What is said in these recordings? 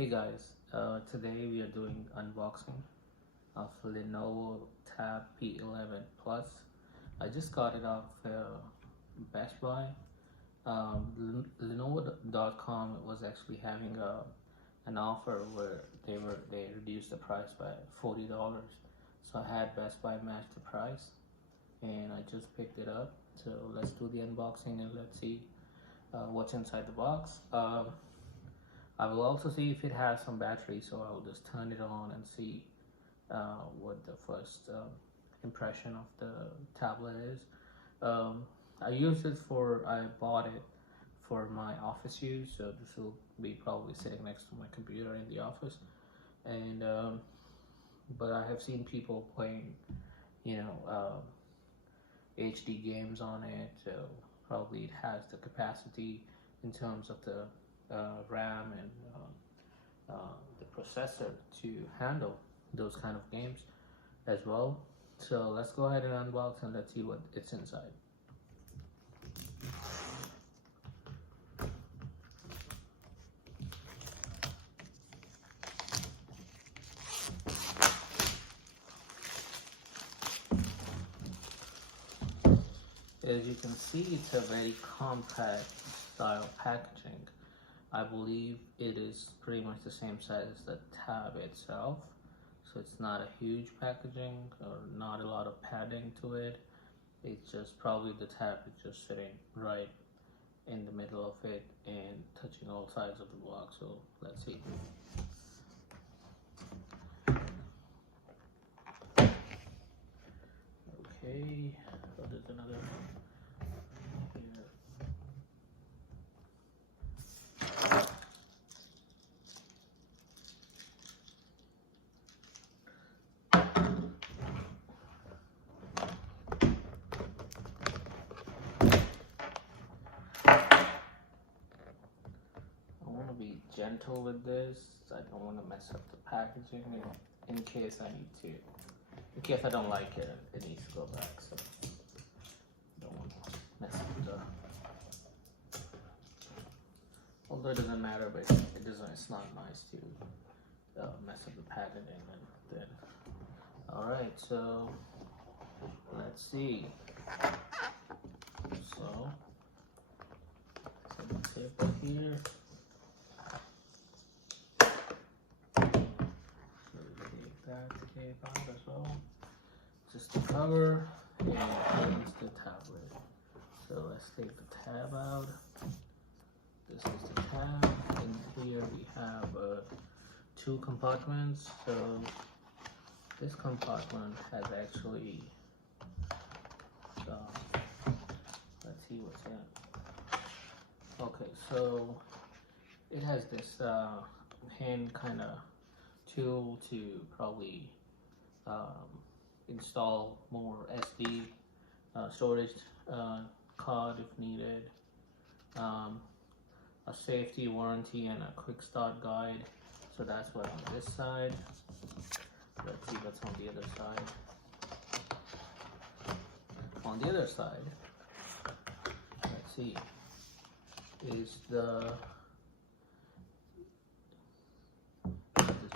Hey guys, today we are doing unboxing of Lenovo Tab P11 Plus. I just got it off Best Buy. Lenovo.com was actually having an offer where they reduced the price by $40. So I had Best Buy match the price, and I just picked it up. So let's do the unboxing and let's see what's inside the box. I will also see if it has some battery, so I'll just turn it on and see what the first impression of the tablet is. I bought it for my office use, so this will be probably sitting next to my computer in the office. And but I have seen people playing, HD games on it, so probably it has the capacity in terms of the RAM and the processor to handle those kind of games as well. So let's go ahead and unbox and let's see what it's inside. As you can see, it's a very compact style packaging. I believe it is pretty much the same size as the tab itself, so it's not a huge packaging or not a lot of padding to it. It's just probably the tab is just sitting right in the middle of it and touching all sides of the box. So let's see. Okay, so there's another one here. Be gentle with this. I don't want to mess up the packaging in case I don't like it, it needs to go back. So don't want to mess up although it doesn't matter, but it's not nice to mess up the packaging. And then all right, so let's see. So some tape here. Tape out as well. Just the cover, and here's the tablet. So let's take the tab out. This is the tab. In here we have two compartments. So this compartment has actually let's see what's in it. Okay, so it has this hand kind of tool to probably install more SD storage card if needed, a safety warranty, and a quick start guide. So that's what on this side. Let's see what's on the other side. On the other side, let's see, is the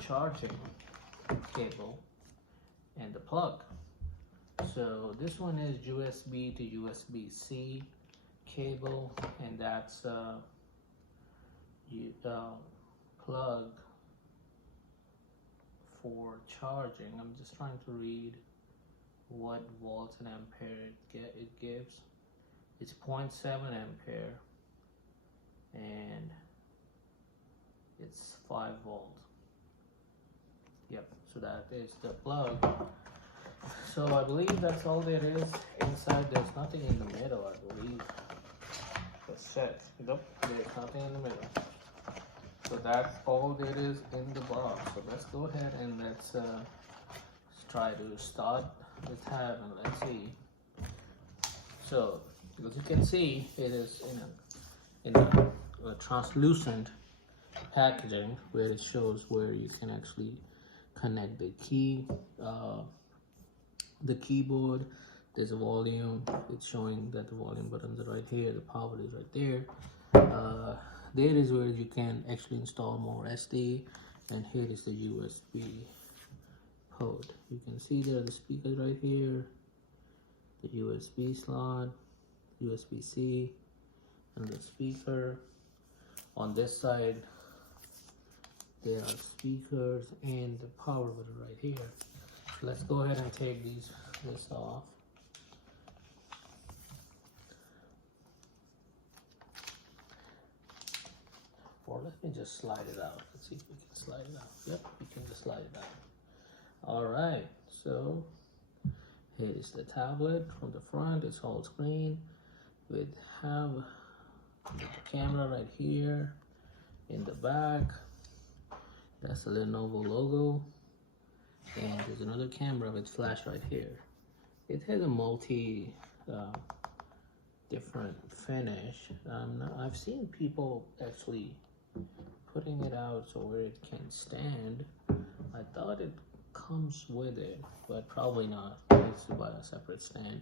charging cable and the plug. So this one is USB to USB-C cable, and that's plug for charging. I'm just trying to read what volts and ampere it gives. It's 0.7 ampere and it's 5 volts. Yep, so that is the plug. So I believe that's all there is inside. There's nothing in the middle, I believe. That's it. Nope, there's nothing in the middle. So that's all there is in the box. So let's go ahead and let's try to start the tab and let's see. So as you can see, it is in a translucent packaging where it shows where you can actually connect the keyboard. There's a volume. It's showing that the volume buttons are right here. The power is right there. there is where you can actually install more SD, and here is the USB port. You can see there are the speakers right here, the USB slot, USB-C, and the speaker. On this side there are speakers and the power button right here. Let's go ahead and take this off. Or let me just slide it out. Let's see if we can slide it out. Yep, we can just slide it out. All right, so here is the tablet from the front. It's all screen. We have the camera right here in the back. That's the Lenovo logo. And there's another camera with flash right here. It has a multi different finish. I've seen people actually putting it out so where it can stand. I thought it comes with it, but probably not. It needs to buy a separate stand.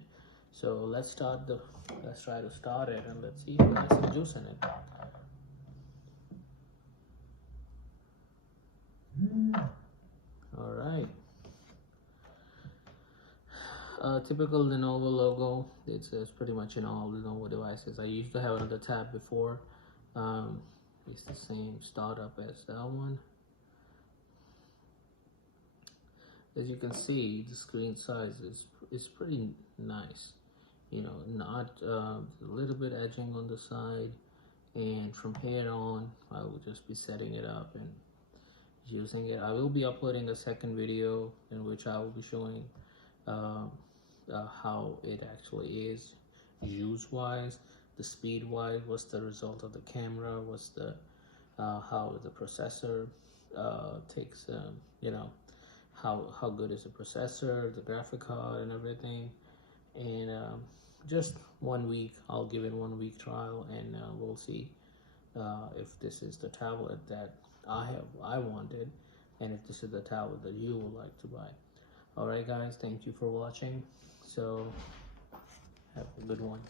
So let's try to start it, and let's see if it has some juice in it. All right. Typical Lenovo logo. It's pretty much in all Lenovo devices. I used to have another tab before. It's the same startup as that one. As you can see, the screen size is pretty nice. You know, not a little bit edging on the side. And from here on, I will just be setting it up and using it. I will be uploading a second video in which I will be showing how it actually is use-wise, the speed-wise, what's the result of the camera, what's the how the processor takes, you know, how good is the processor, the graphic card, and everything. And just 1 week, I'll give it 1 week trial, and we'll see if this is the tablet that I wanted, and if this is the tablet that you would like to buy. All right, guys, thank you for watching. So have a good one.